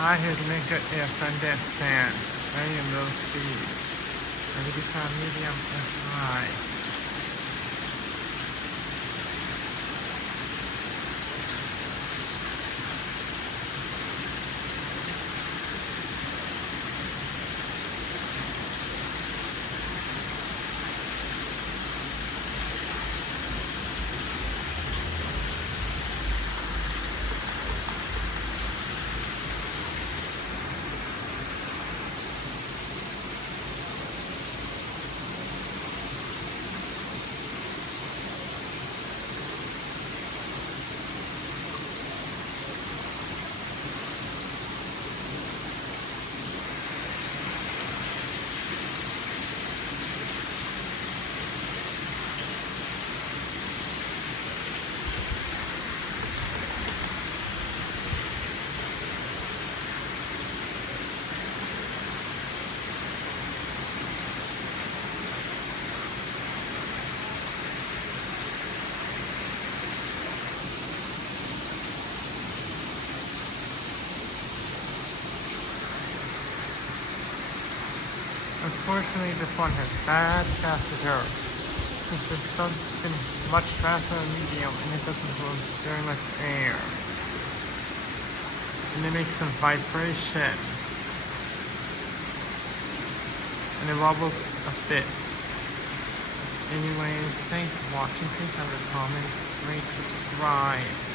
Hi, here's Minka if Sundance fan. Medium low speed. Ready to medium and high. Unfortunately, this one has bad capacitor, since it does spin much faster than medium and it doesn't hold very much air. And it makes some vibration. And it wobbles a bit. Anyways, thanks for watching. Please have a comment, rate, subscribe.